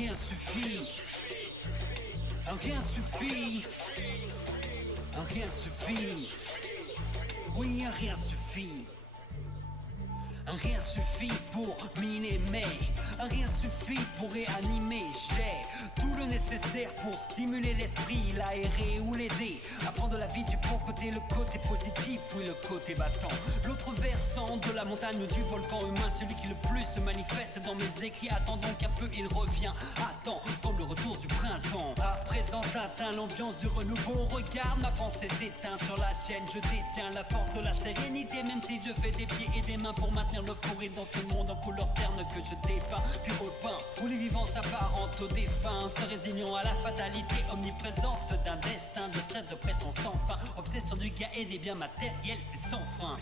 rien suffit. Rien suffit. Rien suffit. Oui, rien suffit. Rien suffit pour m'inaimer, rien suffit pour réanimer. J'ai tout le nécessaire pour stimuler l'esprit, l'aérer ou l'aider. Apprendre la vie du bon côté, le côté positif, oui le côté battant. L'autre versant de la montagne ou du volcan humain, celui qui le plus se manifeste dans mes écrits. Attends donc un peu, il revient. Attends, comme le retour du printemps. À présent Tintin, l'ambiance du renouveau. Regarde ma pensée déteint sur la tienne. Je détiens la force de la sérénité, même si je fais des pieds et des mains pour maintenir le fourré dans ce monde en couleur terne que je dépeins. Puis repeins où les vivants s'apparentent aux défunts, se résignant à la fatalité omniprésente d'un destin de stress, de pression sans fin. Obsession du gars et des biens matériels, c'est sans frein.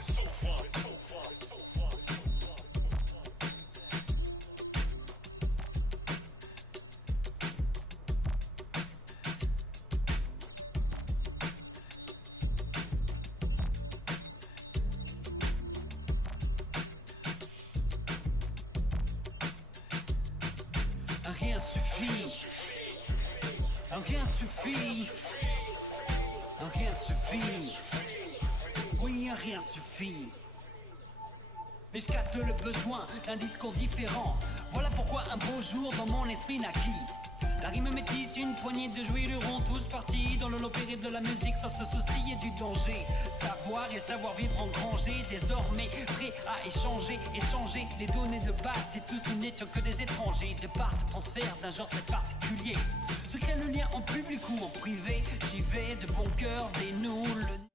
Rien suffit. Rien suffit. Rien suffit. Oui, rien suffit. Mais je capte le besoin d'un discours différent. Voilà pourquoi un beau jour dans mon esprit naquit. La rime métisse, une poignée de jouiront tous partis dans le lot périple de la musique sans se soucier du danger. Savoir et savoir vivre engrangé, désormais prêt à échanger les données de base. Si tous nous n'étions que des étrangers, de par ce transfert d'un genre très particulier. Se crée le lien en public ou en privé, j'y vais de bon cœur, dénoue le...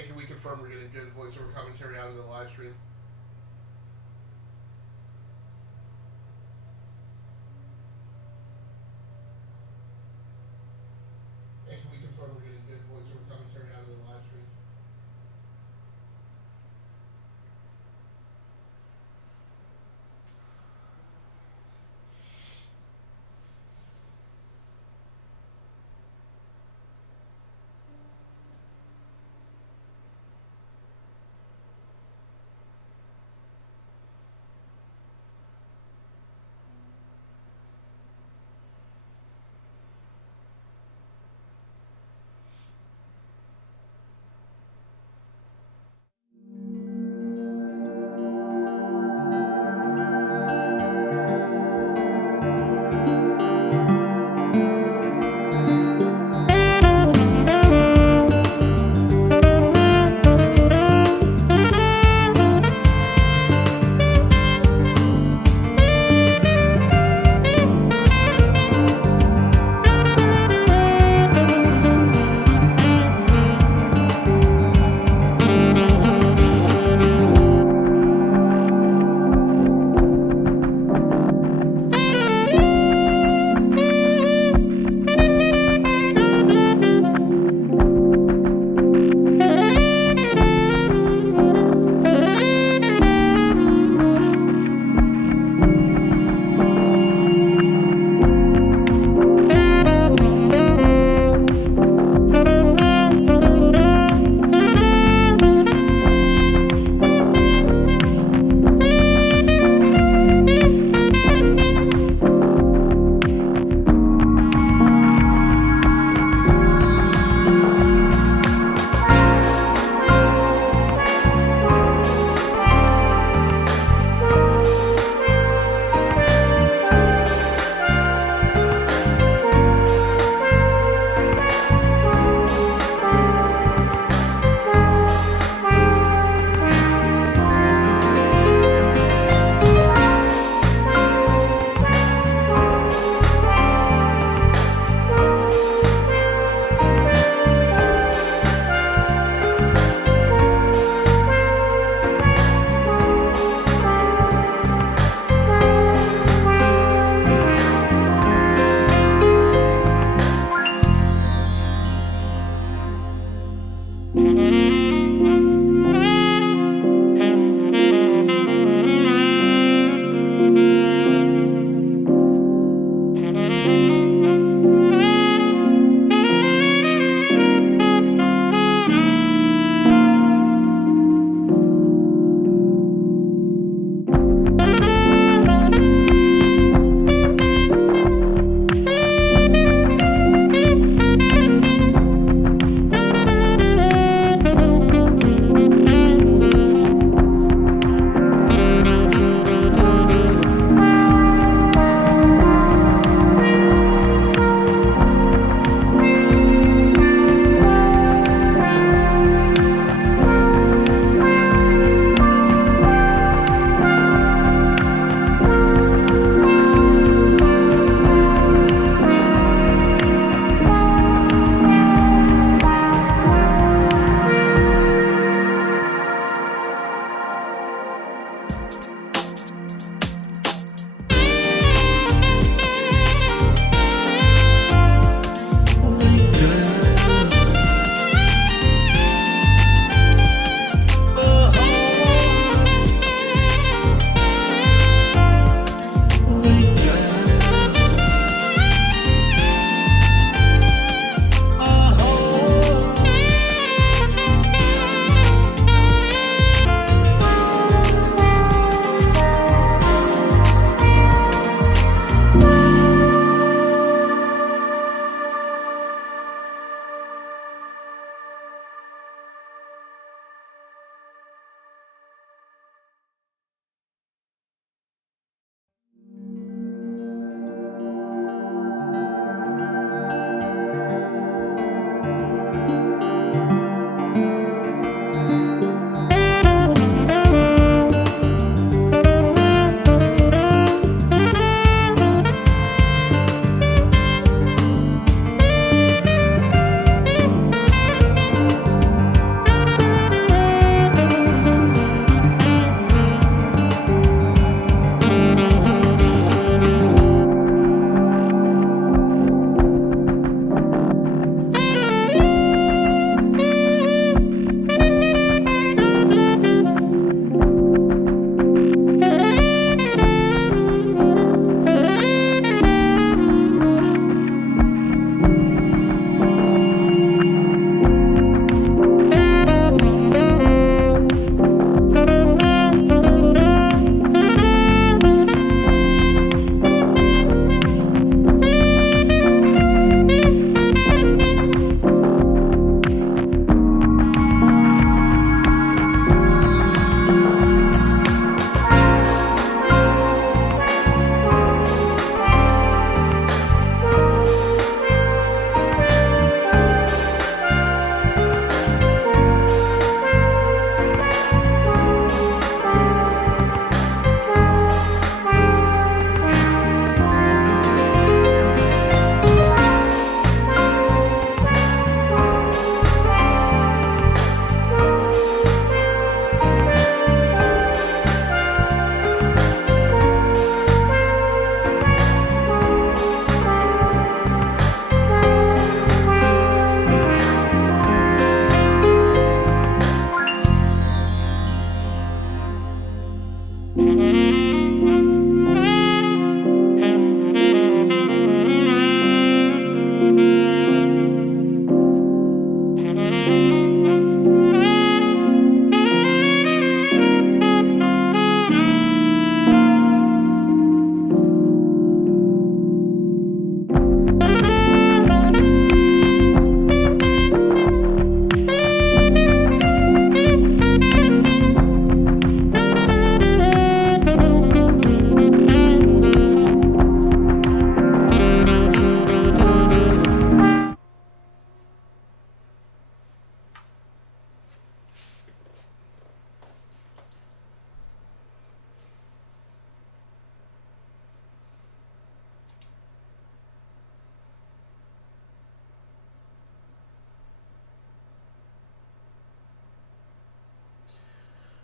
Hey, can we confirm we're getting good voiceover commentary out of the live stream? Hey, can we confirm we're getting good voiceover commentary out of the live stream?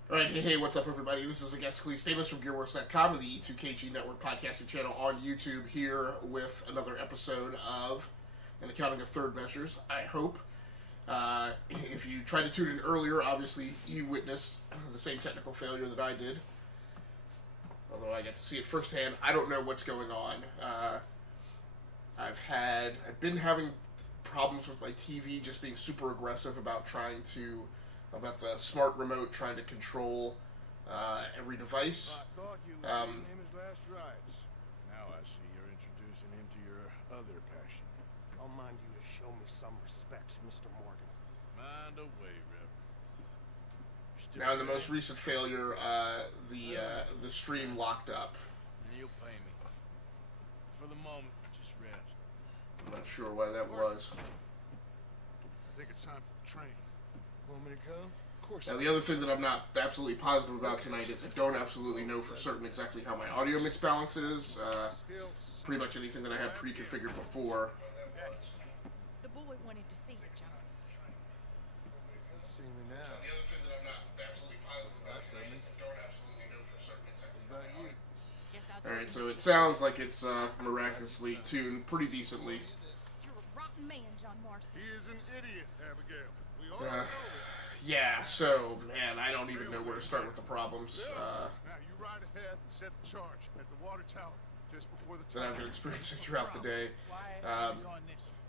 Alright, hey, what's up, everybody? This is Augustus Stamus from Gearworks.com and the E2KG Network podcasting channel on YouTube, here with another episode of An Accounting of Third Measures, I hope. If you tried to tune in earlier, obviously you witnessed the same technical failure that I did. Although I got to see it firsthand. I don't know what's going on. I've been having problems with my TV just being super aggressive about about the smart remote trying to control every device. I thought you were giving him his last rites. Now I see you're introducing him to your other passion. I'll mind you to show me some respect, Mr. Morgan. Mind away, Reverend. Now, in the most recent failure, the stream locked up. You'll pay me. For the moment, just rest. I'm not sure why that was. I think it's time for the train. Want me to come? Of course. Now, the other thing that I'm not absolutely positive about tonight is I don't absolutely know for certain exactly how my audio mix balance is. Pretty much anything that I had pre-configured before. The boy wanted to see you, John. See me now. The other thing that I'm not absolutely positive about left of tonight me? is I don't absolutely know for certain exactly What about you? Guess I was Alright, so hoping it sounds like it's miraculously tuned pretty decently. you're a rotten man, John Marston. He is an idiot, Abigail. We all know it. Yeah, so, man, I don't even know where to start with the problems Now you ride ahead and set the charge at the water tower just before the that I've time. been experiencing throughout the day.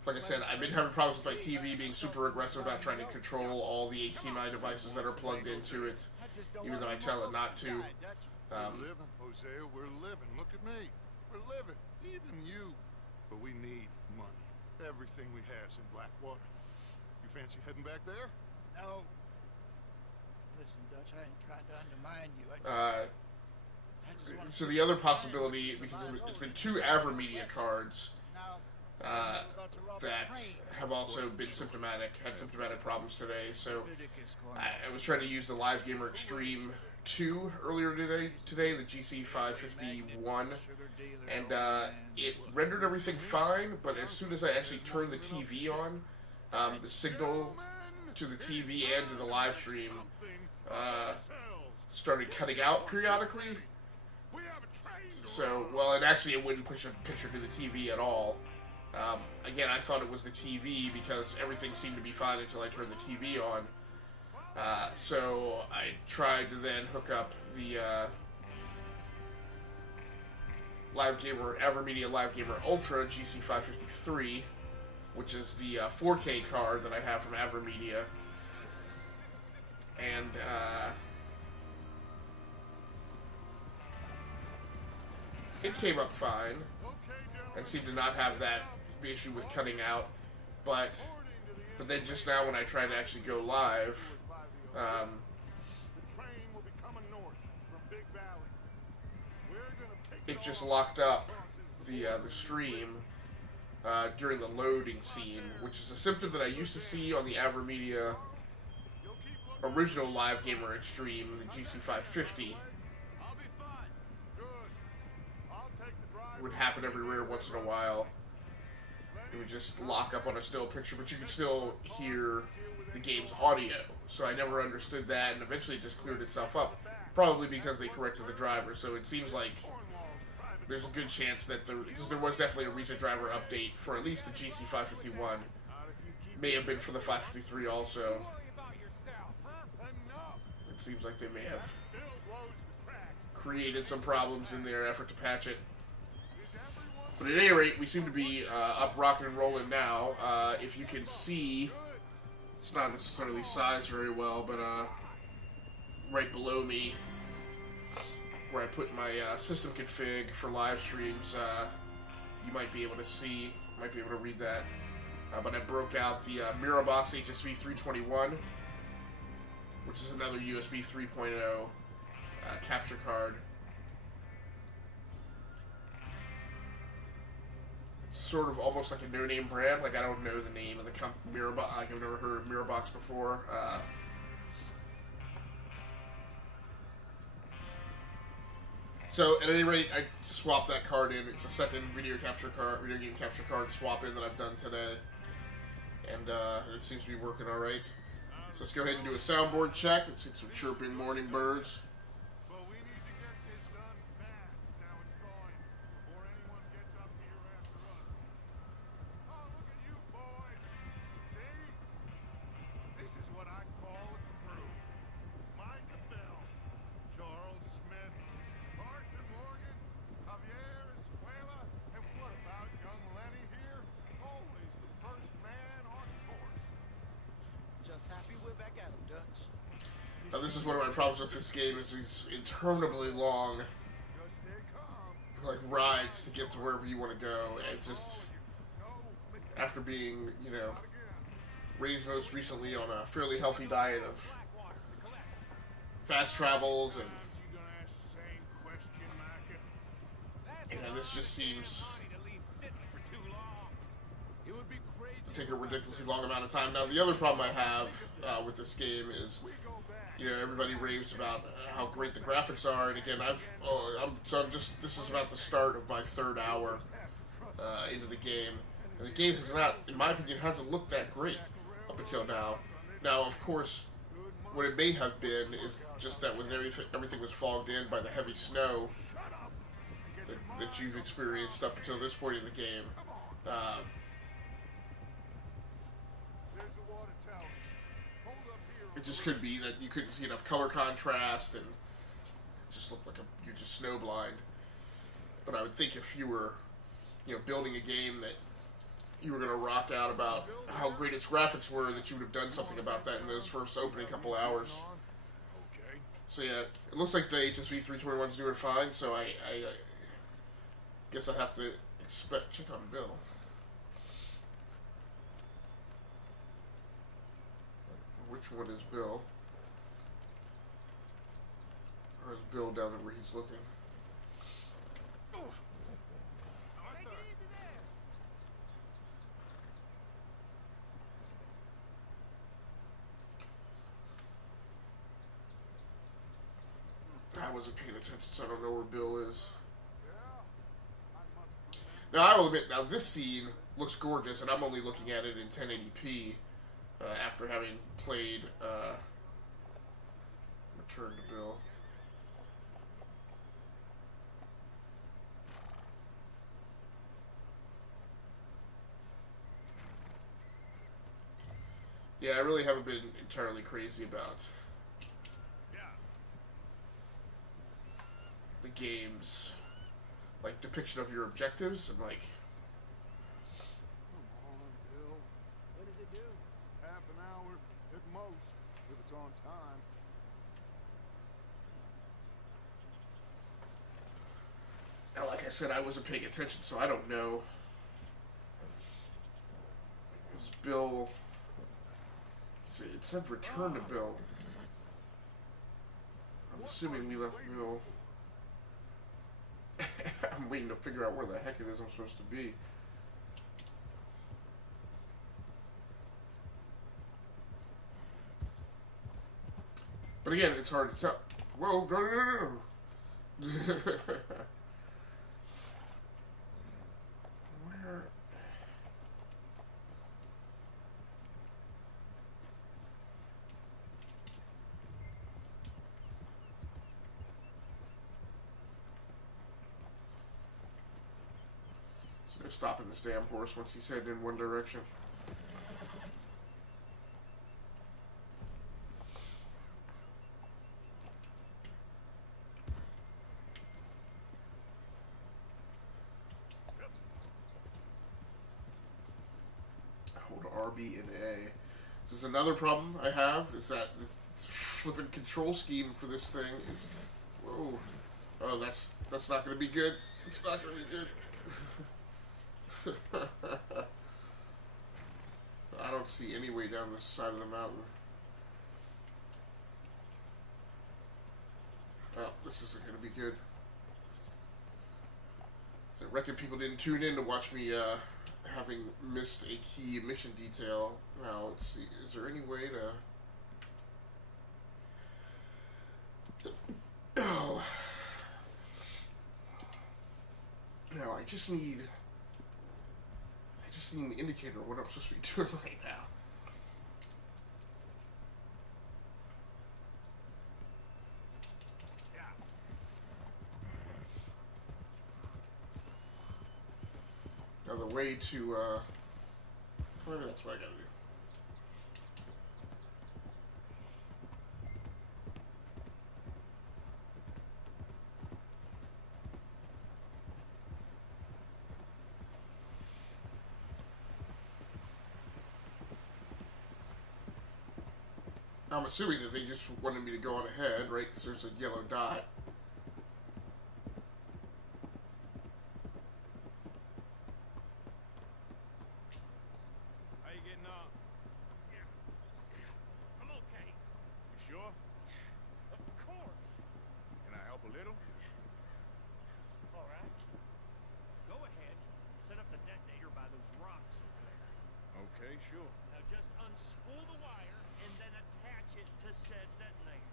Like I said, I've been having problems with my TV being super aggressive about trying to control all the HDMI devices that are plugged into it, even though I tell it not to. We're living, Hosea. We're living. Look at me. We're living. Even you. But we need money. Everything we has in Blackwater. You fancy heading back there? No. Listen, Dutch, I ain't trying to undermine you. I just want So the other possibility, because it's been two Avermedia cards that have also been had symptomatic problems today. So I was trying to use the Live Gamer Extreme 2 earlier today, the GC551, and it rendered everything fine, but as soon as I actually turned the TV on, the signal to the TV and to the live stream started cutting out periodically. So, well, and actually it wouldn't push a picture to the TV at all. Again, I thought it was the TV because everything seemed to be fine until I turned the TV on. So I tried to then hook up the Avermedia Live Gamer Ultra GC553, which is the 4K card that I have from Avermedia. And it came up fine and seemed to not have that issue with cutting out, but then just now when I tried to actually go live, it just locked up the stream during the loading scene, which is a symptom that I used to see on the Avermedia original Live Gamer Extreme, the GC550. It would happen every rare once in a while. It would just lock up on a still picture, but you could still hear the game's audio. So I never understood that, and eventually it just cleared itself up. Probably because they corrected the driver, so it seems like there's a good chance that because there was definitely a recent driver update for at least the GC551. May have been for the 553 also. It seems like they may have created some problems in their effort to patch it. But at any rate, we seem to be up rocking and rolling now. If you can see, it's not necessarily sized very well, but right below me, where I put my system config for live streams, you might be able to see, might be able to read that. But I broke out the Mirabox HSV 321, which is another USB 3.0 capture card. It's sort of almost like a no-name brand. Like, I don't know the name of the company, Mirabox. Like, I've never heard of Mirabox before. So, at any rate, I swapped that card in. It's a second video game capture card swap in that I've done today. And it seems to be working alright. So let's go ahead and do a soundboard check. Let's get some chirping morning birds. But we need to get this done fast. Now it's thawing before anyone gets up here after us. Oh, look at you boys. See? This is what I call a crew. Micah Bell, Charles Smith, Arthur Morgan, Javier Escuela, and what about young Lenny here? Always the first man on his horse. Just happy we're back at him, Dutch. Now, this is one of my problems with this game is these interminably long Just stay calm. like rides to get to wherever you want to go. And it's just after being, you know, raised most recently on a fairly healthy diet of fast travels, and You're gonna ask the same question, Micah. you know, this just seems It would be crazy. to take a ridiculously long amount of time. Now, the other problem I have with this game is, you know, everybody raves about how great the graphics are, and again, this is about the start of my third hour into the game, and the game has not, in my opinion, hasn't looked that great up until now. Now, of course, what it may have been is just that when everything was fogged in by the heavy snow that you've experienced up until this point in the game. There's the water tower. Hold up here. It just could be that you couldn't see enough color contrast and it just looked like you're just snow blind. But I would think if you were, you know, building a game that you were going to rock out about how great its graphics were, that you would have done something about that in those first opening couple hours. Okay. So yeah, it looks like the HSV 321's doing fine, so I guess I have to check on Bill. Which one is Bill? Or is Bill down there where he's looking? I wasn't paying attention, so I don't know where Bill is. Now, I will admit, now this scene looks gorgeous, and I'm only looking at it in 1080p after having played Return to Bill. Yeah, I really haven't been entirely crazy about the game's like depiction of your objectives and like. Come on, Bill. What does it do? Half an hour at most, if it's on time. Now, like I said, I wasn't paying attention, so I don't know. It was Bill. It said return to Bill. I'm assuming we left Bill. I'm waiting to figure out where the heck it is I'm supposed to be. But again, it's hard to tell. Whoa, no. Where? So they're stopping this damn horse once he's heading in one direction. Hold RB and A. This is another problem I have, is that the flipping control scheme for this thing is... Whoa. Oh, that's not going to be good. It's not going to be good. I don't see any way down this side of the mountain. Well, this isn't going to be good. I reckon people didn't tune in to watch me having missed a key mission detail. Now, let's see. Is there any way to... Oh. Now, I just need an indicator of what I'm supposed to be doing right now. Now the way to, maybe that's what I gotta do. I'm assuming that they just wanted me to go on ahead, right? Because there's a yellow dot. How you getting on? Yeah. I'm okay. You sure? Of course. Can I help a little? All right. Go ahead and set up the detonator by those rocks over there. Okay, sure. Now just unspool the wire and then attach it to said detonator.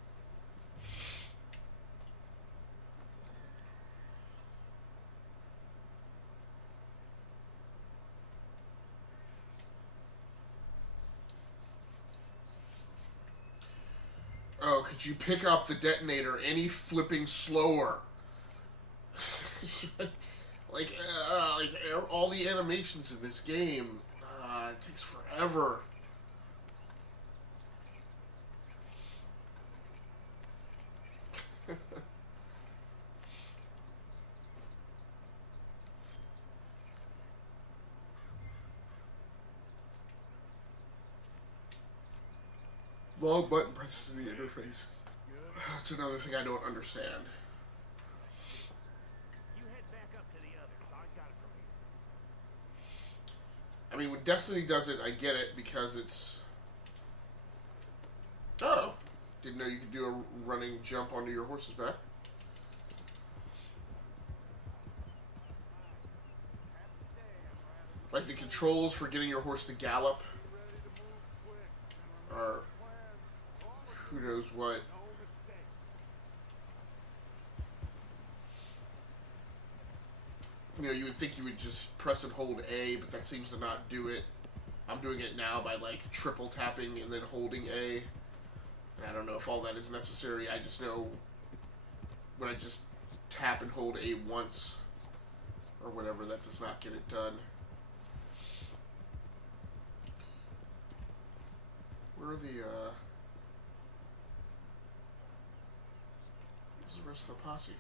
Oh, could you pick up the detonator any flipping slower? like all the animations in this game, it takes forever. Long button presses the interface. That's another thing I don't understand. You head back up to the others. I got it from here. I mean, when Destiny does it, I get it because it's... Oh! Didn't know you could do a running jump onto your horse's back. Like the controls for getting your horse to gallop are who knows what. You know, you would think you would just press and hold A, but that seems to not do it. I'm doing it now by like triple tapping and then holding A. And I don't know if all that is necessary. I just know when I just tap and hold A once or whatever, that does not get it done. Where are the, where's the rest of the posse?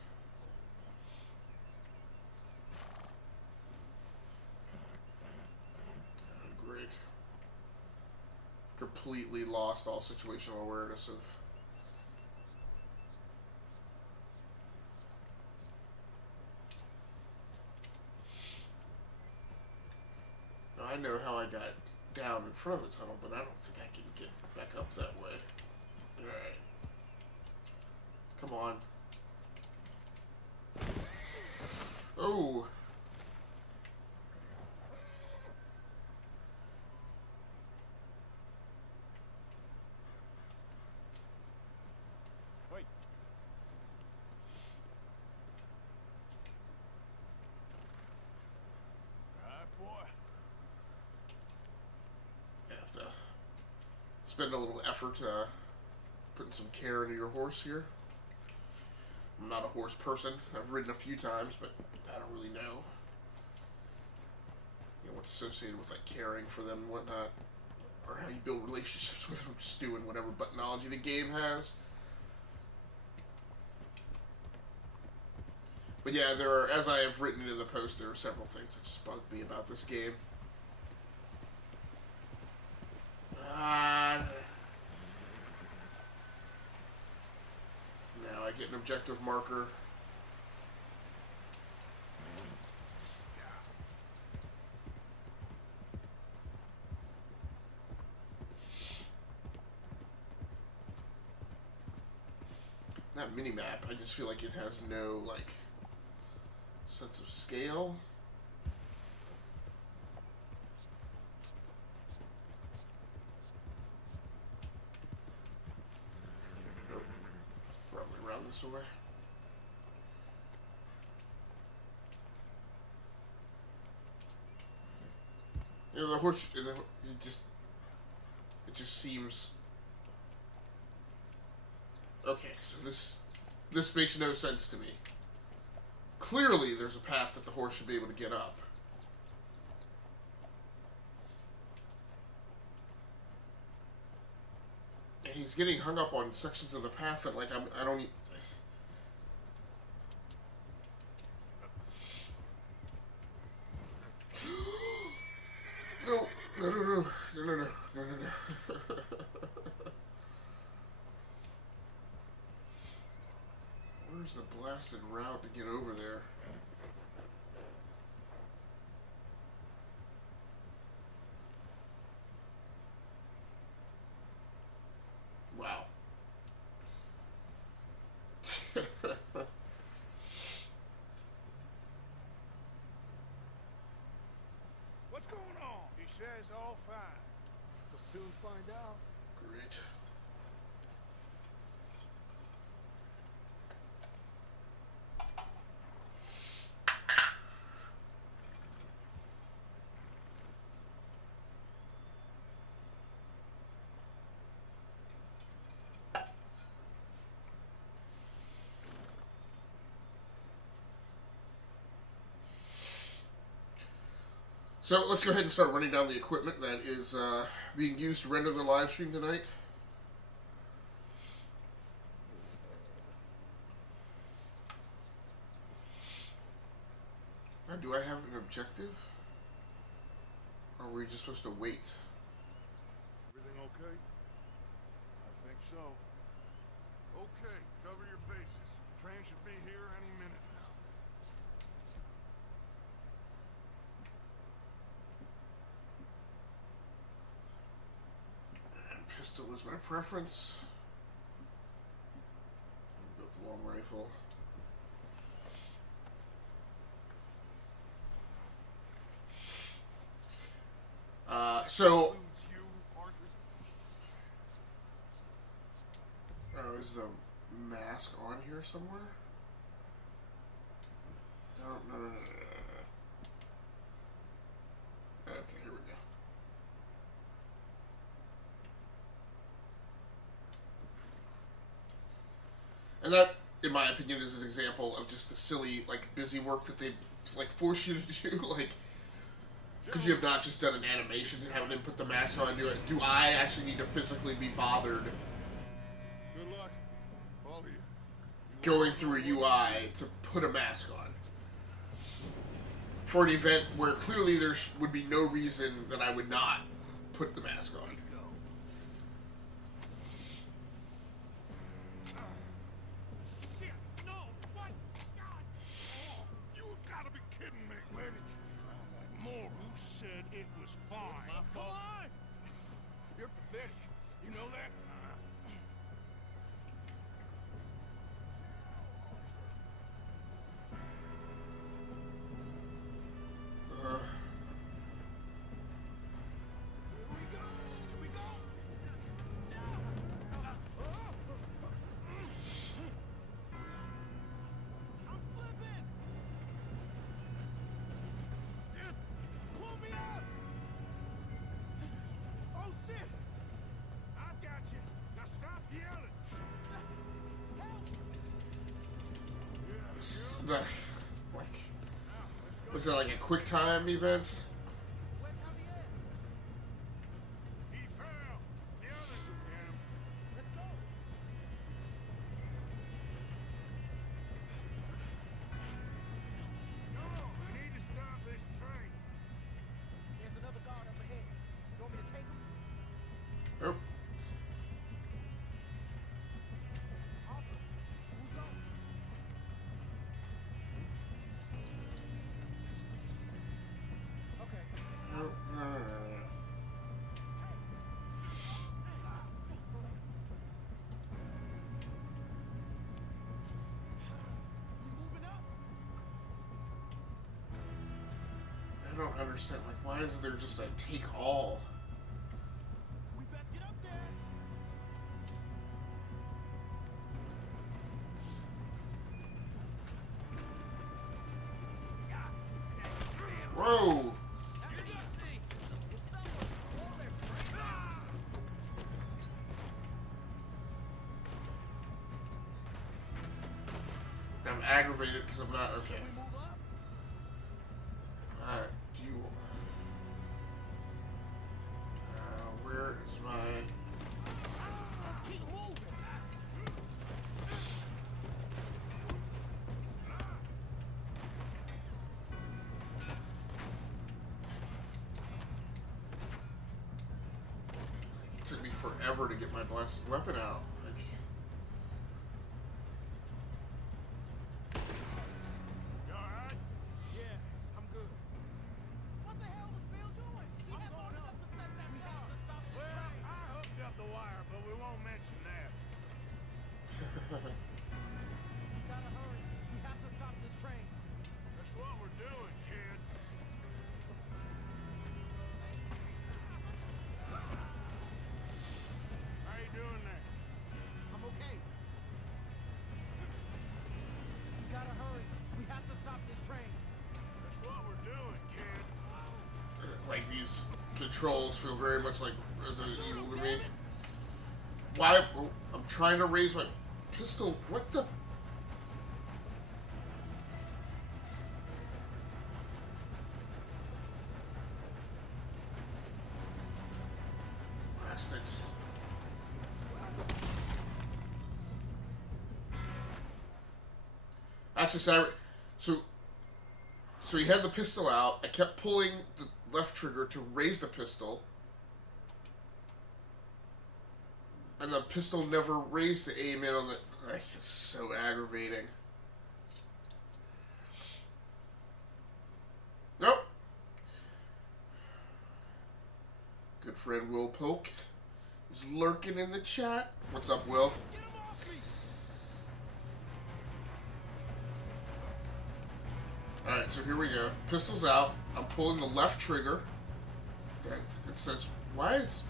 Oh, great. Completely lost all situational awareness of... Now, I know how I got down in front of the tunnel, but I don't think I can get back up that way. Alright. Come on. Oh! Wait. Right, boy. You have to spend a little effort putting some care into your horse here. I'm not a horse person. I've ridden a few times, but I don't really know. You know, what's associated with like caring for them and whatnot. Or how you build relationships with them, just doing whatever buttonology the game has. But yeah, there are, as I have written in the post, there are several things that just bugged me about this game. Now I get an objective marker. That mini-map, I just feel like it has no, like, sense of scale. Nope. Probably around this way. You know, the horse, it just seems... Okay, so this makes no sense to me. Clearly, there's a path that the horse should be able to get up. And he's getting hung up on sections of the path that, like, I don't... No. Where's the blasted route to get over there? Wow. What's going on? He says all fine. We'll soon find out. Great. So let's go ahead and start running down the equipment that is being used to render the live stream tonight. Now, do I have an objective? Or are we just supposed to wait? Everything okay? I think so. Okay, cover your faces. Train should be here any minute now. And pistol is my preference. I'll go with the long rifle. So, You, Arthur? is the mask on here somewhere? No. Okay, here we go. And that, in my opinion, is an example of just the silly, like, busy work that they, like, force you to do. Like, could you have not just done an animation and have them put the mask on and do it? Do I actually need to physically be bothered Good luck. All of you. going through a UI to put a mask on? For an event where clearly there would be no reason that I would not put the mask on. Shit! No! What? God! You've got to be kidding me! Where did you find that? More who said it was fine. Come on! You're pathetic. You know that? Here we go! I'm slipping! Dude, pull me up! Oh shit! I've got you. Now stop yelling! Help! Like, was it like a quick time event? Where's Javier? He fell. The others will get him. Let's go. No, we need to stop this train. There's another guard up ahead. You want me to take him? Nope. Arthur, who's going? Okay. No. We moving up? I don't understand. Like, why is there just a take all? We best get up there. Whoa! I'm aggravated because I'm not okay. We move up? Do you? Where is my? me forever to get my blasted weapon out. Like, You alright? Yeah, I'm good. What the hell was Bill doing? He had long enough to set that charge. Well, I hooked up the wire, but we won't mention that. We gotta hurry. We have to stop this train. That's what we're doing, kid. How you doing there? I'm okay. We gotta hurry. We have to stop this train. That's what we're doing, kid. like these controls feel very much like Resident Evil to me. Why? Oh, I'm trying to raise my pistol. What the? Blast it. Actually, sorry. So he had the pistol out. I kept pulling the left trigger to raise the pistol. And the pistol never raised to aim in on the... It's just so aggravating. Nope. Good friend Will Polk is lurking in the chat. What's up, Will? Alright, so here we go. Pistol's out. I'm pulling the left trigger. It says, why is...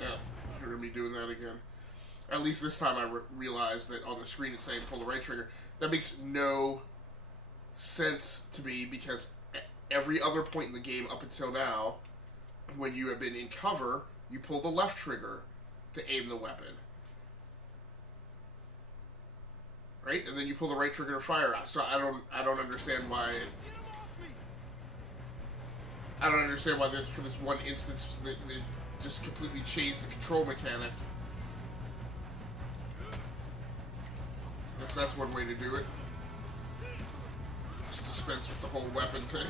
Yeah, you're going to be doing that again. At least this time I realized that on the screen it's saying pull the right trigger. That makes no sense to me because every other point in the game up until now, when you have been in cover, you pull the left trigger to aim the weapon. Right? And then you pull the right trigger to fire. So I don't understand why... I don't understand why for this one instance they just completely changed the control mechanic. I guess that's one way to do it. Just dispense with the whole weapon thing.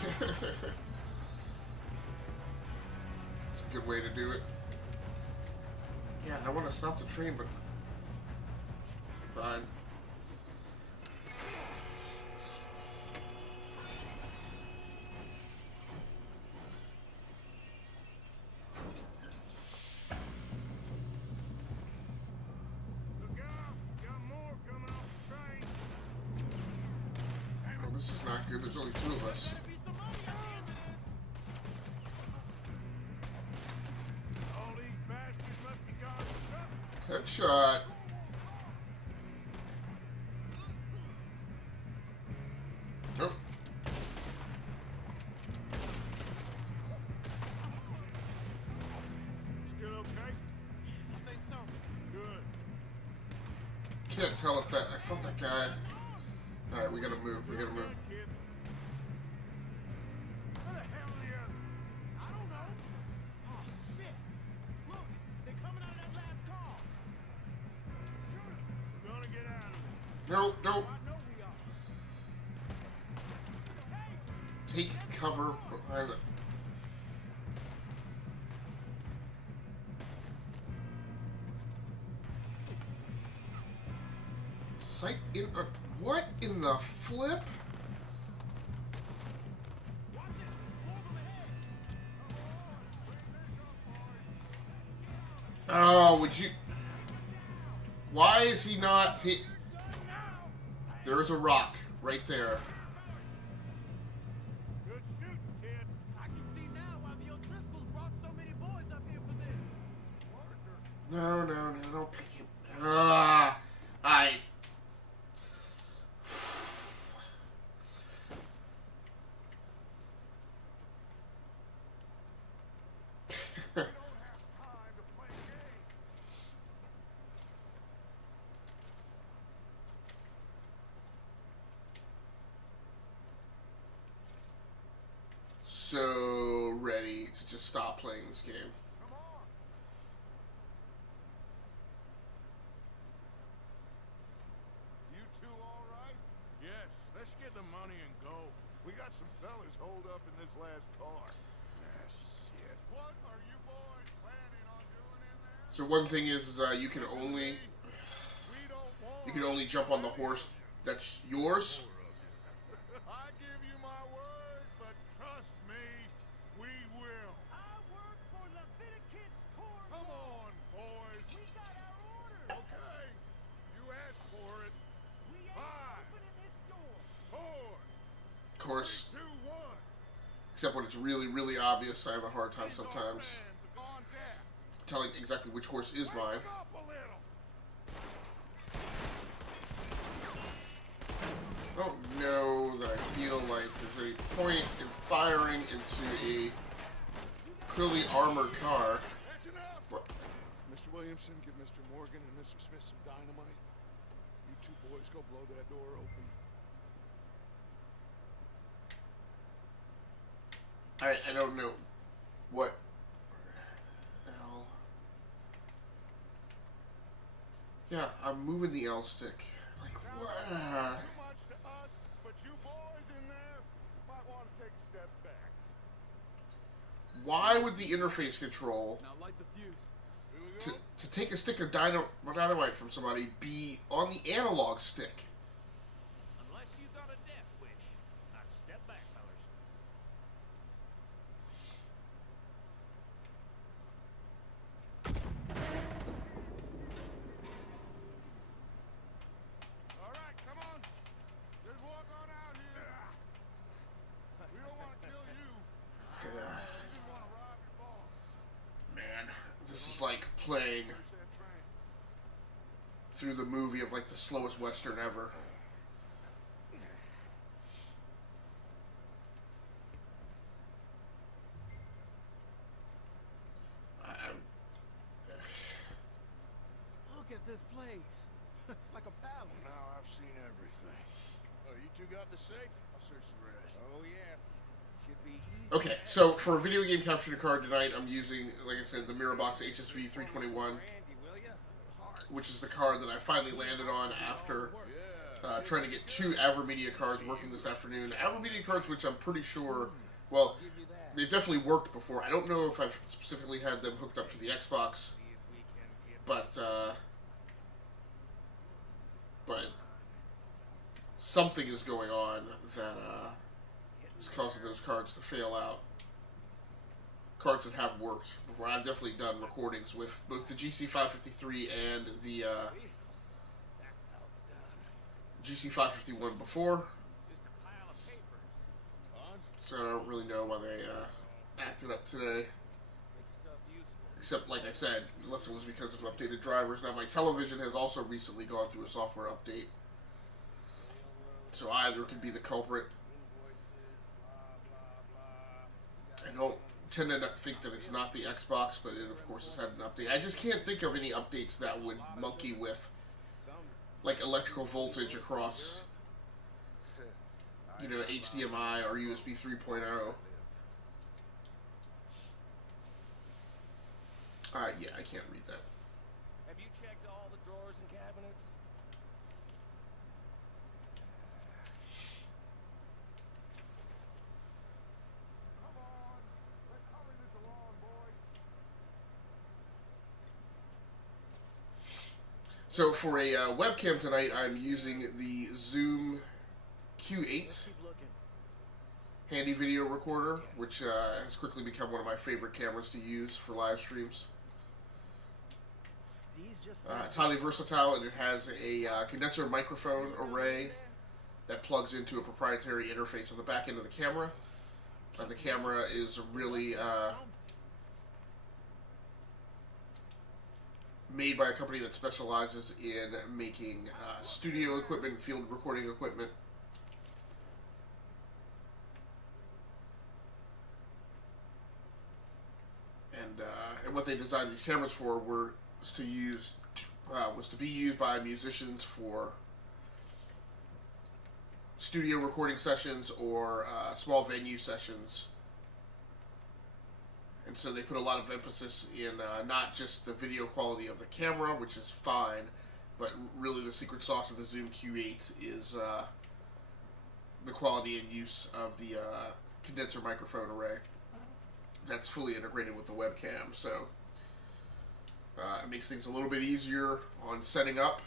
It's a good way to do it. Yeah, I want to stop the train, but... Fine. This is not good. There's only two of us. All these bastards must be gone to something. Headshot. Nope. Still okay? I think so. Good. Can't tell if that... I thought that guy... Alright, we gotta move. We gotta move. Kid. Where the hell are the others? I don't know. Oh, shit. Look, they're coming out of that last car. We're gonna get out of it. No, no. I know we are. Hey, Take cover behind the... Sight in... what in the flip? watch it. Blow them ahead. Oh, would you... Why is he not... There's a rock right there. Good shooting, kid. I can see now why the O'Driscolls brought so many boys up here for this. No, no, no, don't pick him. Ah, I... So ready to just stop playing this game. You two all right? Yes. Let's get the money and go. We got some fellas holed up in this last car. Shit. What are you boys planning on doing in there? So one thing is you can only We don't want jump on the horse that's yours. I give you my word, but trust me, we will. I work for Leviticus Corps. Come on, boys. We got our orders. Okay, you asked for it. We ain't Five. opening this door. 4, Of course, 2, 1. except when it's really, really obvious, I have a hard time These old sometimes fans have gone deaf. telling exactly which horse is mine. Wake up a little. I don't know that I feel like there's a point in firing into a clearly armored car. That's enough. What? Mr. Williamson, give Mr. Morgan and Mr. Smith some dynamite. You two boys go blow that door open. I don't know what the hell. Yeah, I'm moving the L stick. Like what? Too much to us, but you boys in there might want to take a step back. Why would the interface control Now light the fuse. Here we go. to take a stick of dynamite from somebody be on the analog stick? Unless you got a death wish. I'd step back, fellas. All right, come on. Just walk on out here. We don't want to kill you. We just want to rob your boss. Man, this is like playing Push that train. through the movie of like the slowest western ever. I'm, Look at this place. It's like a palace. Now I've seen everything. Oh, you two got the safe? I'll search the rest. Oh, yes. Should be easy. okay, so for a video game capture card tonight, I'm using, like I said, the Mirrorbox HSV 321, Randy, will ya? Hard. which is the card that I finally landed on after trying to get 2 AverMedia cards working this afternoon. AverMedia cards, which I'm pretty sure, well, Give you that. they've definitely worked before. I don't know if I've specifically had them hooked up to the Xbox, See if we can get but something is going on that is causing those cards to fail out. Cards that have worked before. I've definitely done recordings with both the GC553 and the that's how it's done. GC551 before, Just a pile of papers. so I don't really know why they acted up today. Make yourself useful. Except, like I said, unless it was because of updated drivers. Now, my television has also recently gone through a software update. So either could be the culprit. I don't tend to think that it's not the Xbox, but it, of course, has had an update. I just can't think of any updates that would monkey with, like, electrical voltage across, you know, HDMI or USB 3.0. Yeah, I can't read that. Have you checked all the drawers and cabinets? Come on. Let's hurry this along, boys. So for a webcam tonight, I'm using the Zoom Q8 Keep looking. handy video recorder, which has quickly become one of my favorite cameras to use for live streams. These just It's highly versatile, and it has a condenser microphone array that plugs into a proprietary interface on the back end of the camera. The camera is really made by a company that specializes in making studio equipment, field recording equipment. And what they designed these cameras for was to be used by musicians for studio recording sessions or small venue sessions. And so they put a lot of emphasis in not just the video quality of the camera, which is fine, but really the secret sauce of the Zoom Q8 is the quality and use of the condenser microphone array that's fully integrated with the webcam. So it makes things a little bit easier on setting up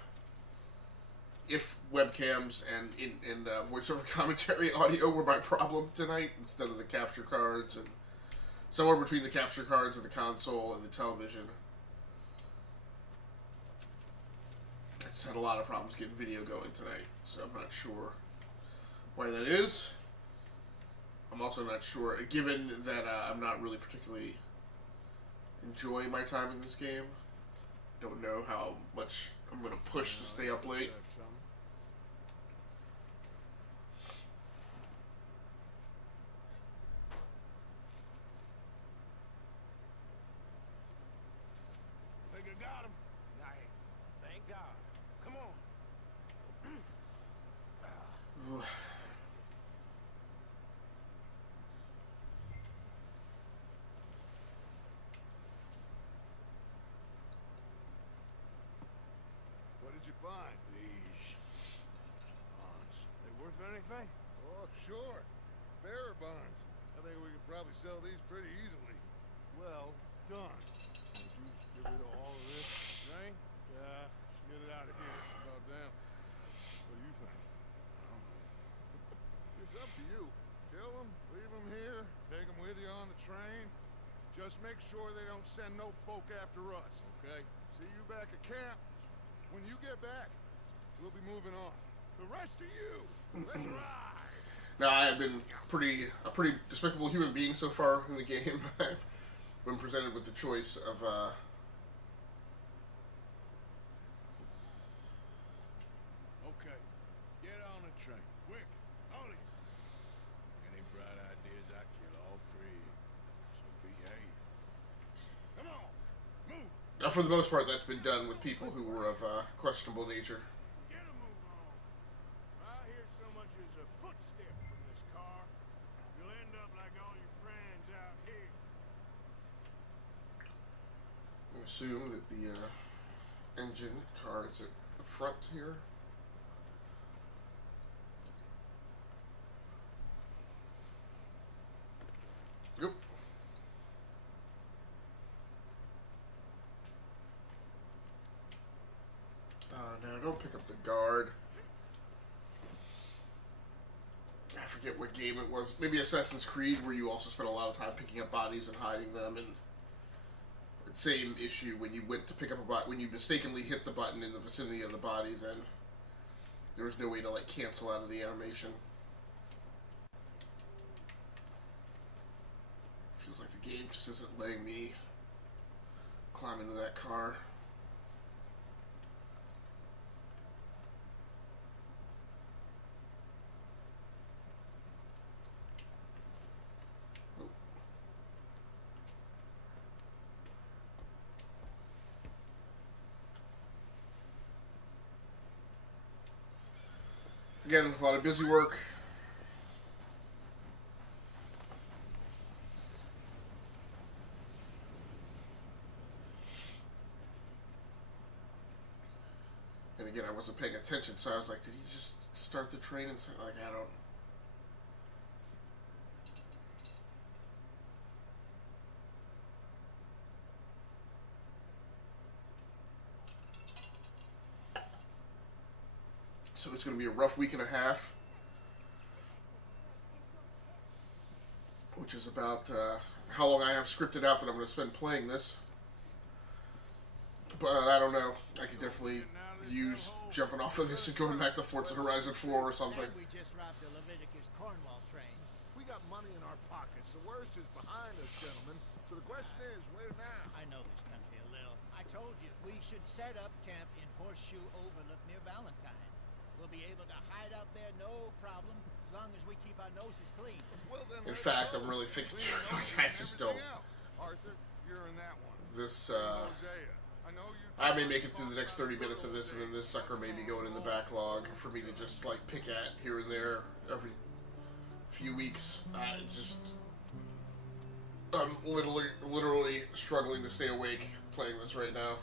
if webcams and in voiceover commentary audio were my problem tonight instead of the capture cards, and somewhere between the capture cards and the console and the television. I just had a lot of problems getting video going tonight, so I'm not sure why that is. I'm also not sure, given that I'm not really particularly enjoying my time in this game. I don't know how much I'm going to push to stay up late. Think I got him. Nice. Thank God. Come on. What did you find? These bonds. They worth anything? Oh, sure. Bearer bonds. I think we could probably sell these pretty easily. Well done. Would you get rid of all of this, Jane? Yeah, get it out of here. About damn. What do you think? I don't know. It's up to you. Kill them, leave them here, take them with you on the train. Just make sure they don't send no folk after us, okay? See you back at camp. When you get back, we'll be moving on. The rest of you, let's ride! Now, I've been a pretty despicable human being so far in the game. I've been presented with the choice of Okay, get on the train, quick, all of you. Any bright ideas, I kill all three. So behave. Come on, move! now, for the most part, that's been done with people who were of questionable nature. Get a move on. If I hear so much as a footstep from this car, you'll end up like all your friends out here. I assume that the engine car is at the front here. Yep. No, don't pick up the guard. I forget what game it was. Maybe Assassin's Creed, where you also spent a lot of time picking up bodies and hiding them, and the same issue when you went to pick up a bot, when you mistakenly hit the button in the vicinity of the body, then there was no way to like cancel out of the animation. Feels like the game just isn't letting me climb into that car. Again, a lot of busy work. And again, I wasn't paying attention, so I was like, did he just start the train? And like, I don't... So it's going to be a rough week and a half, which is about how long I have scripted out that I'm going to spend playing this. But I don't know. I could definitely use jumping off of this and going back to Forza Horizon 4 or something. We just robbed the Leviticus Cornwall train. We got money in our pockets. The worst is behind us, gentlemen. So the question is, where now? I know this country a little. I told you, we should set up camp in Horseshoe Overlook near Valentine. We'll be able to hide out there, no problem, as long as we keep our noses clean. Well, then In let's fact, go. I'm really thinking, Clean like, noses I and just everything don't. else. Arthur, you're in that one. This, Hosea, I know you I may make it through the next 30 minutes of this, and then this sucker may be going in the backlog for me to just, like, pick at here and there every few weeks. I'm literally struggling to stay awake playing this right now.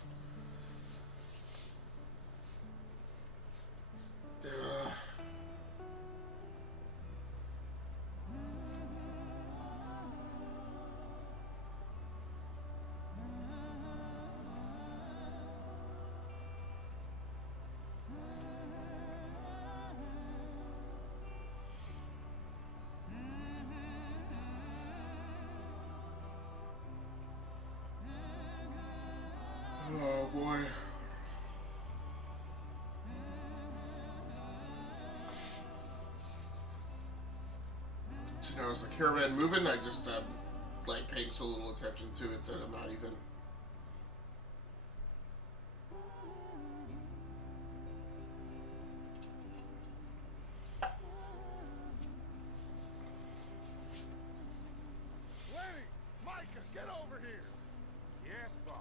Now is the caravan moving? I just like paying so little attention to it that I'm not even. Lenny! Micah, get over here! Yes, boss.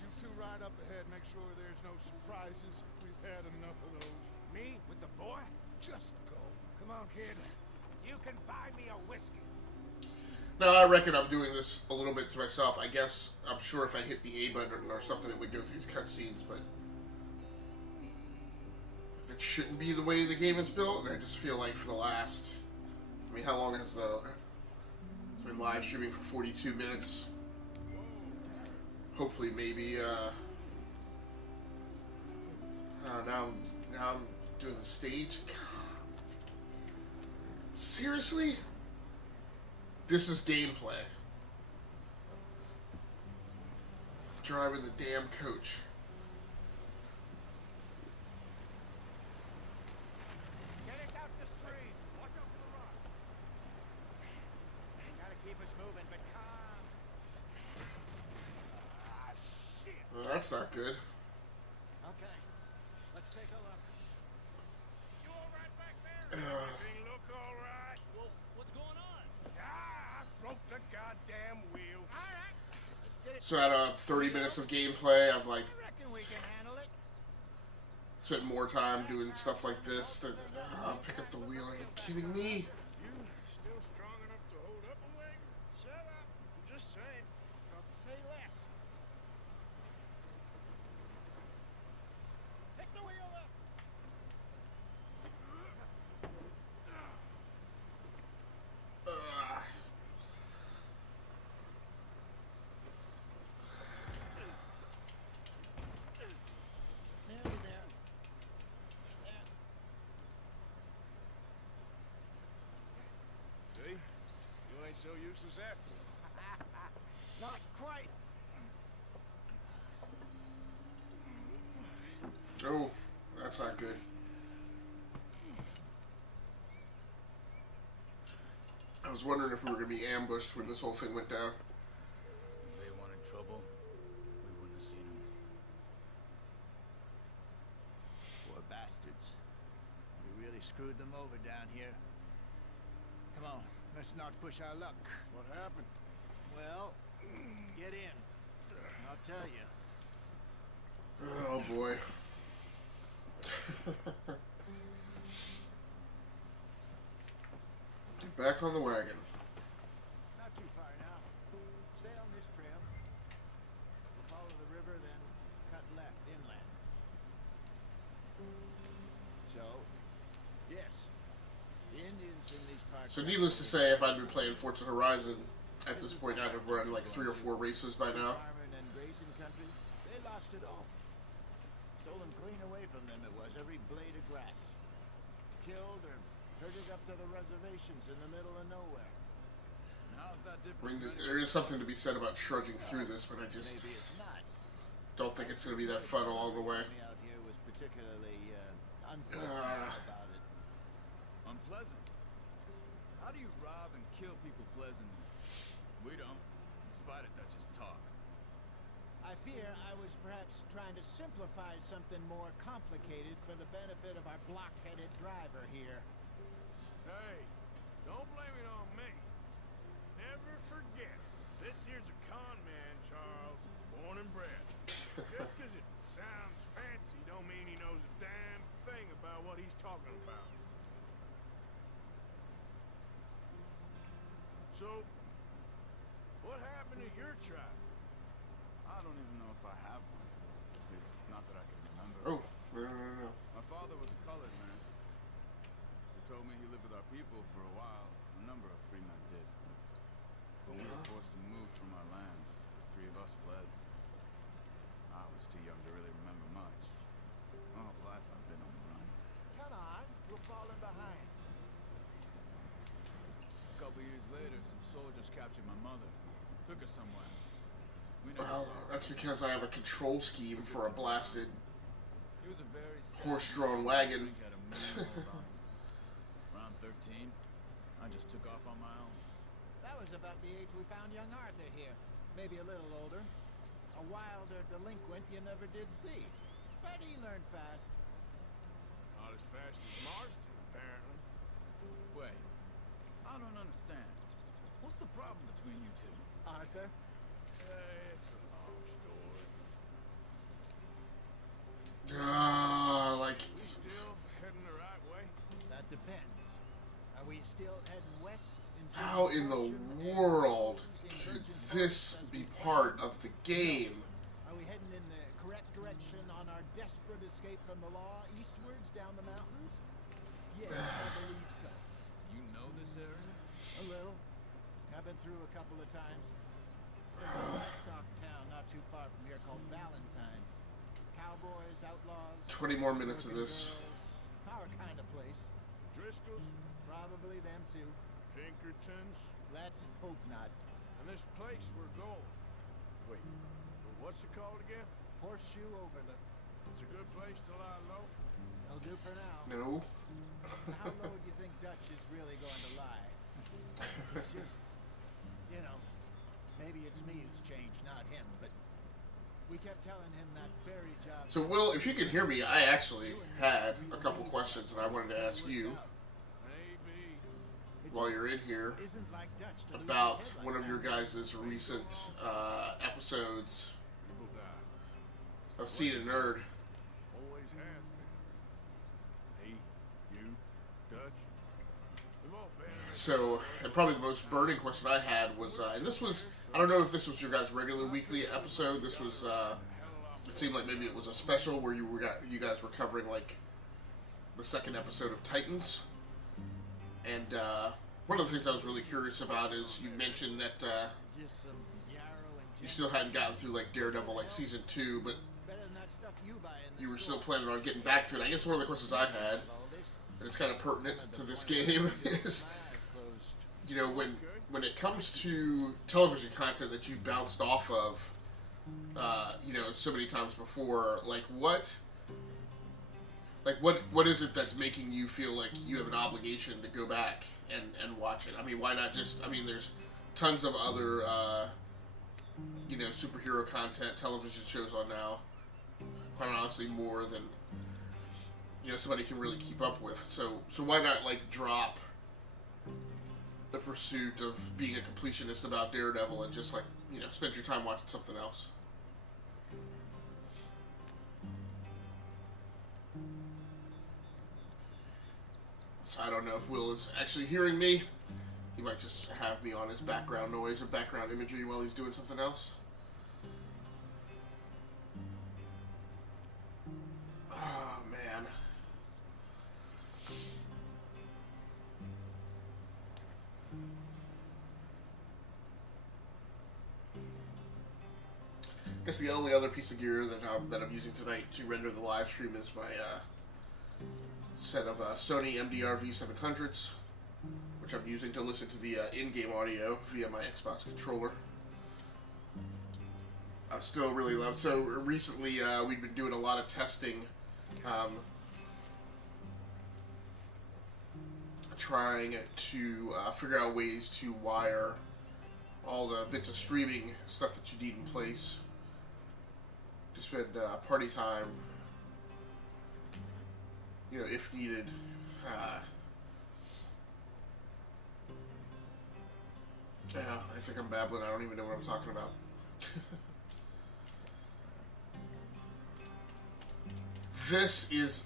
You two ride up ahead, make sure there's no surprises. We've had enough of those. Me with the boy? Just go. Come on, kid. You can buy me a whiskey. Now, I reckon I'm doing this a little bit to myself. I guess, I'm sure if I hit the A button or something, it would go through these cutscenes, but that shouldn't be the way the game is built, and I just feel like for the last, I mean, how long has the, it's been live streaming for 42 minutes. Hopefully, maybe, now I'm doing the stage. Seriously? This is gameplay. Driving the damn coach. Get us out the street. Watch out for the rock. Gotta keep us moving, but calm. Ah, shit. Well, that's not good. Okay, let's take a look. You all right back there? Everything look all right? Well, what's going on? Ah, I broke the goddamn wheel. All right, let's get it. So out of 30 minutes of gameplay, I've like I reckon we can handle it. spent more time doing stuff like this than pick up the wheel. Are you kidding me? You still strong enough to hold up a wagon? Shut up. I'm just saying. Say less. Pick the wheel up. Ugh. Nearly there. See? You ain't so useless after all. Not quite. Oh, that's not good. I was wondering if we were going to be ambushed when this whole thing went down. If they wanted trouble, we wouldn't have seen them. Poor bastards. We really screwed them over down here. Come on, let's not push our luck. What happened? Well, get in. I'll tell you. Oh boy. Get back on the wagon. Not too far now. Stay on this trail. We'll follow the river, then cut left inland. So, yes, the Indians in these parts. So needless to say, if I'd been playing Forza Horizon at this point, I'd have run like 3 or 4 races by now. Farming and grazing country, they lost it all. Stolen clean away from them it was, every blade of grass. Killed or herded up to the reservations in the middle of nowhere. How's that I different? mean, there is something to be said about trudging through this, but I just Maybe it's not. don't think it's going to be that fun along the way. Everybody out here was particularly unpleasant about it. Unpleasant? How do you rob and kill people pleasantly? We don't. In spite of Dutch's talk. I fear I was perhaps trying to simplify something more complicated for the benefit of our block-headed driver here. Hey, don't blame it on me. Never forget, this here's a con man, Charles, born and bred. Just 'cause it sounds fancy don't mean he knows a damn thing about what he's talking about. So, what happened to your tribe? I don't even know if I have one. At least, not that I can remember. Oh, no. My father was a colored man. He told me he lived with our people for a while. A number of free men did. But we were forced to move from our lands. The 3 of us fled. I was too young to really remember much. All life I've been on the run. Come on, we're falling behind. A couple years later, some soldiers captured my mother. Took her somewhere. We never Well, saw her. that's because I have a control scheme for a blasted He was a very sad horse-drawn wagon. man. He had a mean hold on him. Around 13, I I just took off on my own. That was about the age we found young Arthur here. Maybe a little older. A wilder delinquent you never did see. But he learned fast. Not as fast as Marston, apparently. Wait, I don't understand. What's the problem between you two? Arthur? It's a long story. Like, Still heading the right way? That depends. Are we still heading west? how in the world could this be part of the game? Are we heading in the correct direction on our desperate escape from the law eastwards down the mountains? Yes, I believe so. You know this area? A little. I've been through a couple of times. There's a livestock town not too far from here called Valentine. Cowboys, outlaws. 20 more minutes of working this. girls. Our kind of place. Driscoll's? Probably them too. Pinkertons? Let's hope not. And this place we're going. Wait, what's it called again? Horseshoe Overlook. It's a good place to lie low. They'll do for now. No. How low do you think Dutch is really going to lie? It's just, you know, maybe it's me who's changed, not him, but we kept telling him that ferry job... So, Will, if you can hear me, I actually had a couple questions that I wanted to ask you Maybe. while you're in here Isn't like Dutch to lose his about head like one of that. your guys' recent episodes People die. of Seed and Nerd. Always has been. Me, you, Dutch. We've all been in this. So, and probably the most burning question I had was, and this was, I don't know if this was your guys' regular weekly episode. This was, it seemed like maybe it was a special where you guys were covering like the second episode of Titans. And one of the things I was really curious about is you mentioned that Just some yarrow and you still hadn't gotten through like Daredevil like season 2, but better than that stuff you buy in the you were store. still planning on getting back to it. I guess one of the questions I had, and it's kind of pertinent to this game, is you know when it comes to television content that you've bounced off of, you know, so many times before, like what is it that's making you feel like you have an obligation to go back and watch it? I mean, why not just? I mean, there's tons of other you know, superhero content, television shows on now. Quite honestly, more than you know somebody can really keep up with. So why not like drop the pursuit of being a completionist about Daredevil and just like, you know, spend your time watching something else? So I don't know if Will is actually hearing me. He might just have me on his background noise or background imagery while he's doing something else. Oh, man. I guess the only other piece of gear that I'm using tonight to render the live stream is my set of Sony MDR V700s, which I'm using to listen to the in-game audio via my Xbox controller. I still really love. So recently, we've been doing a lot of testing, trying to figure out ways to wire all the bits of streaming stuff that you need in place to spend party time, you know, if needed. Yeah, I think I'm babbling. I don't even know what I'm talking about. This is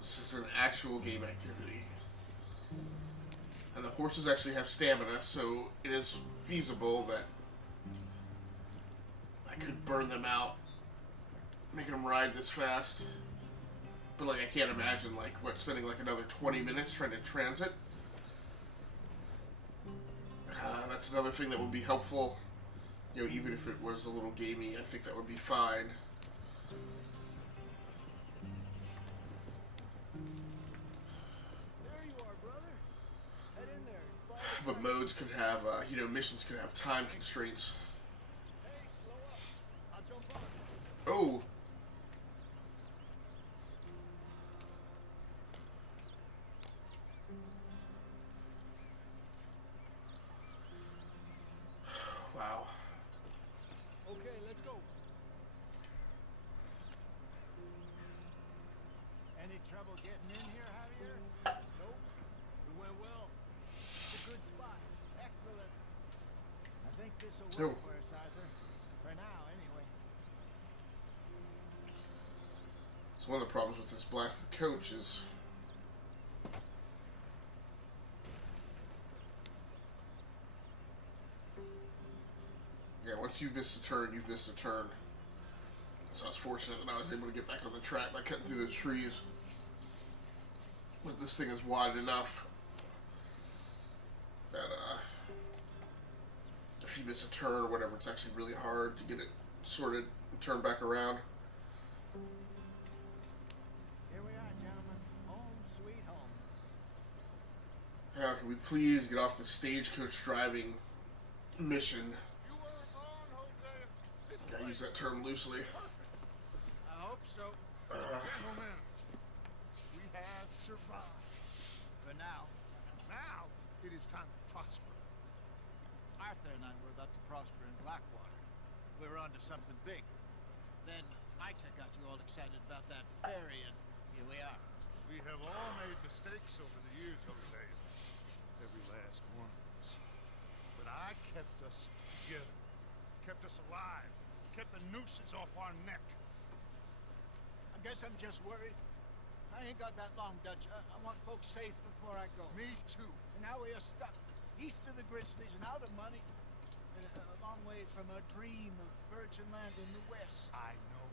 this is an actual game activity, and the horses actually have stamina, so it is feasible that I could burn them out, making them ride this fast. But like, I can't imagine like spending like another 20 minutes trying to transit. That's another thing that would be helpful. You know, even if it was a little gamey, I think that would be fine. There you are, brother. Head in there. But modes could have, you know, missions could have time constraints. Hey, slow up. I'll jump on. Oh! Any trouble getting in here, Javier? Nope. It went well. It's a good spot. Excellent. I think this will Yo. work for us, Arthur. For now, anyway. So one of the problems with this blasted coach is once you've missed a turn, you've missed a turn. So I was fortunate that I was able to get back on the track by cutting through those trees. But this thing is wide enough that if you miss a turn or whatever, it's actually really hard to get it sorted and turned back around. Here we are, gentlemen. Home sweet home. Can we please get off the stagecoach driving mission? You weren't wrong, Jose. This I use that term loosely. I hope so. Gentlemen, we have survived. For now, Now, it is time to prosper. Arthur and I were about to prosper in Blackwater. We were onto something big. Then Micah got you all excited about that ferry, and here we are. We have all made mistakes over the years, Jose. Every last one of us. But I kept us together. Kept us alive. Kept the nooses off our neck. I guess I'm just worried. I ain't got that long, Dutch. I want folks safe before I go. Me too. And now we are stuck east of the Grizzlies and out of money. And a long way from a dream of virgin land in the west. I know,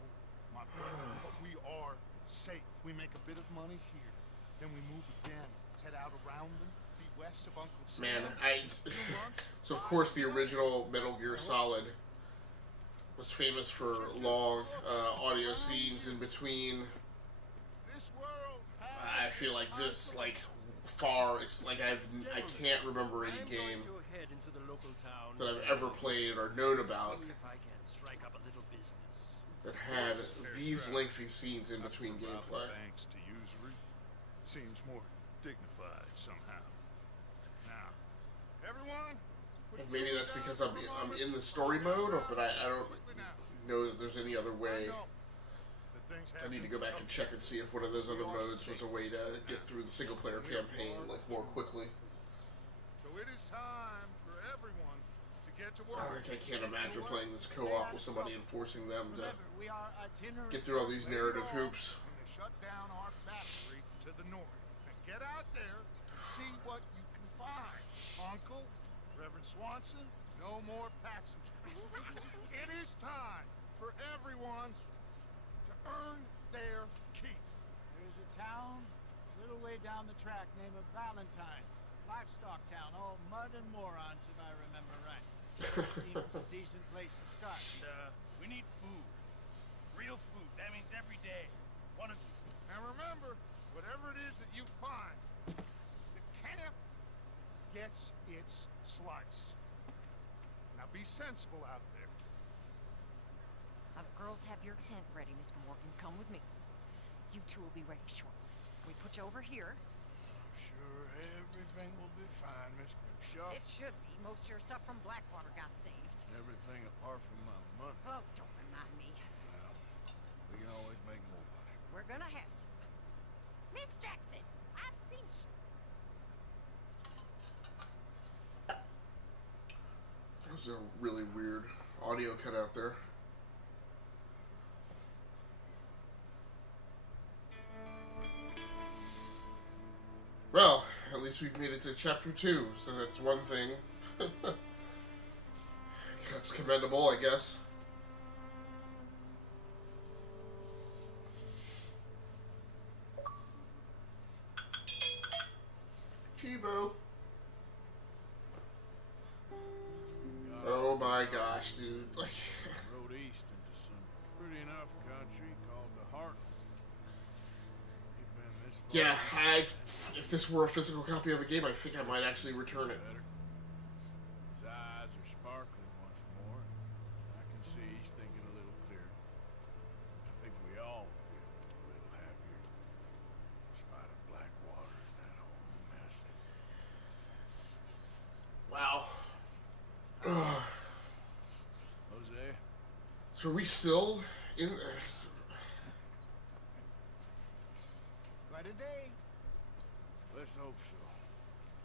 my brother, but we are safe. We make a bit of money here. Then we move again. Head out around them. Be west of Uncle Sam. Man, so of course the original Metal Gear Solid was famous for long audio scenes in between. This world I feel like this, like I can't remember any game to head into the local town that I've ever played or known about see if I can strike up a little business. that had these lengthy scenes in between gameplay. Thanks to usury. Seems more dignified somehow. now. Everyone, And maybe that's because I'm in the story mode, but I don't know that there's any other way. I need to go back and check and see if one of those other modes was a way to get through the single player campaign like more quickly. So it is time for everyone to get to work. I can't imagine playing this co-op with somebody and forcing them to Remember, we are itinerant. get through all these narrative hoops. When they shut down our factory to the north. And get out there and see what you can find. Uncle, Reverend Swanson, no more passengers. It is time for everyone to earn their keep. There's a town a little way down the track named Valentine. Livestock town, all mud and morons, if I remember right. Seems a decent place to start. We need food. Real food. That means every day. One of these. And remember, whatever it is that you find, the camp gets its slice. Now be sensible out there. Now the girls have your tent ready, Mr. Morgan. Come with me. You two will be ready shortly. We put you over here. I'm sure everything will be fine, Miss Grimshaw. It should be. Most of your stuff from Blackwater got saved. Everything apart from my money. Oh, don't remind me. Well, we can always make more money. We're gonna have to. Miss Jackson, I've seen That was a really weird audio cutout there. Well, at least we've made it to chapter 2, so that's one thing. That's commendable, I guess. Chivo. Oh my gosh, dude. Like, Rode east into some pretty enough country called the Heart. He'd been this far. yeah, if this were a physical copy of the game, I think I might actually return it. Better. His eyes are sparkling once more. I can see he's thinking a little clearer. I think we all feel a little happier. In spite of Blackwater and that whole mess. Wow. Jose? So are we still in... Quite a day. Let's hope so.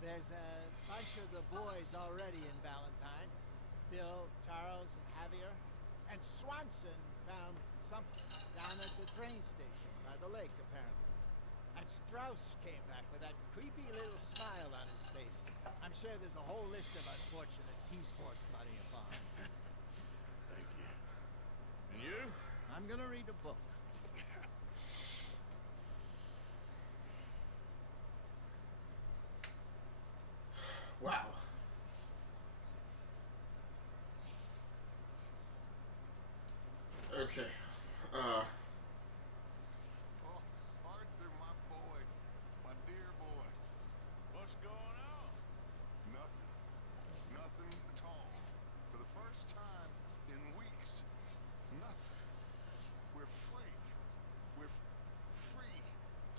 There's a bunch of the boys already in Valentine. Bill, Charles, and Javier. And Swanson found something down at the train station by the lake, apparently. And Strauss came back with that creepy little smile on his face. I'm sure there's a whole list of unfortunates he's forced money upon. Thank you. And you? I'm gonna read a book. Wow. Okay. Oh, Arthur, my boy. My dear boy. What's going on? Nothing. Nothing at all. For the first time in weeks. Nothing. We're free. We're free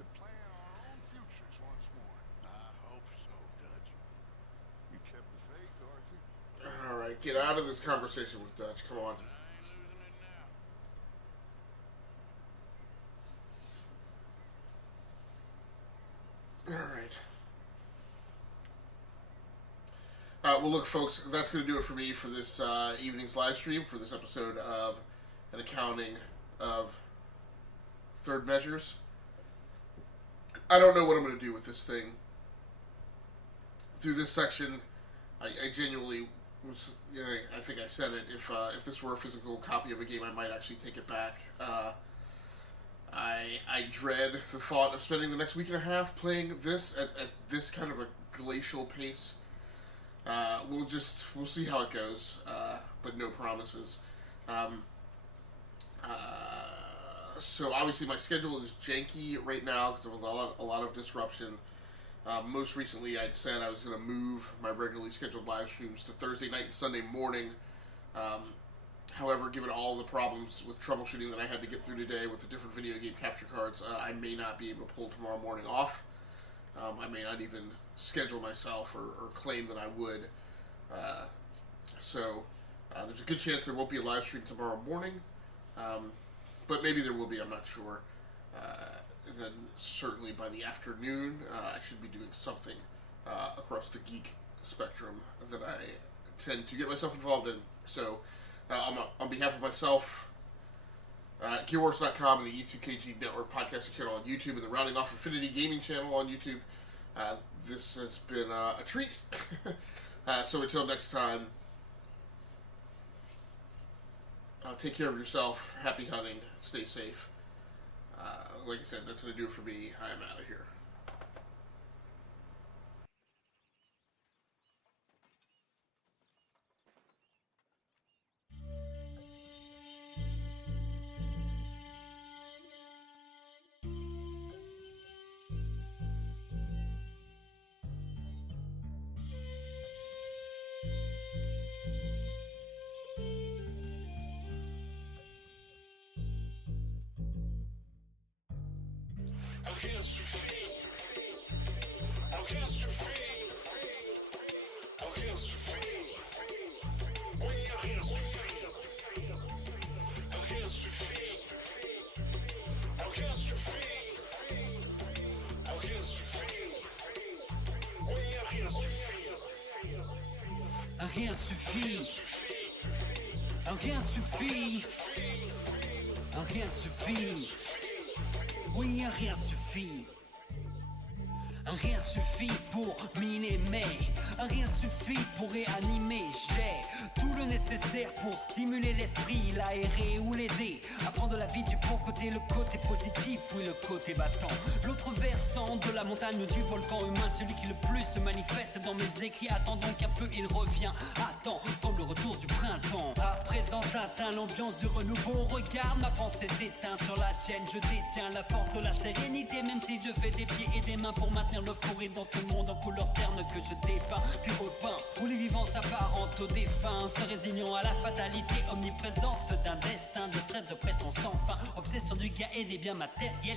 to plan our own futures once more. I hope so, Dutch. You kept the faith, Arthur. Alright, get out of this conversation with Dutch. Come on. I ain't losing it now. Alright. Well, look, folks, that's going to do it for me for this evening's live stream, for this episode of an accounting of third measures. I don't know what I'm going to do with this thing. Through this section, I genuinely was, you know, I think I said it, if this were a physical copy of a game, I might actually take it back. I dread the thought of spending the next week and a half playing this at this kind of a glacial pace. We'll see how it goes, but no promises. So obviously my schedule is janky right now because of a lot of disruption. Most recently I'd said I was going to move my regularly scheduled live streams to Thursday night and Sunday morning. However, given all the problems with troubleshooting that I had to get through today with the different video game capture cards, I may not be able to pull tomorrow morning off. I may not even schedule myself or claim that I would. So there's a good chance there won't be a live stream tomorrow morning. But maybe there will be, I'm not sure. Then certainly by the afternoon, I should be doing something across the geek spectrum that I tend to get myself involved in. So on behalf of myself, GearWorks.com and the E2KG Network podcasting channel on YouTube and the Rounding Off Infinity Gaming channel on YouTube, this has been a treat. So until next time, take care of yourself, happy hunting, stay safe. Like I said, that's going to do it for me. I am out of here. Rien suffit. Rien suffit. Rien suffit. Oui, rien suffit. Rien suffit. Rien suffit. Rien suffit. Oui, rien suffit. Rien suffit. Rien suffit. Rien suffit. Oui, rien suffit. Rien suffit pour miner, mais rien suffit pour réanimer. J'ai tout le nécessaire pour stimuler l'esprit, l'aérer ou l'aider. Apprendre la vie du bon côté, le côté positif, oui, le côté battant. L'autre versant de la montagne ou du volcan humain, celui qui le plus se manifeste dans mes écrits. Attends donc un peu, il revient. Attends, comme le retour du printemps. À présent, atteint l'ambiance du renouveau. Regarde, ma pensée déteint sur la tienne. Je détiens la force de la sérénité, même si je fais des pieds et des mains pour maintenir le fourré dans ce monde en couleur terne que je dépeins, puis repeins, où les vivants s'apparentent aux défunts, se résignant à la fatalité omniprésente d'un destin, de stress, de pression sans fin, obsession du gars et des biens matériels.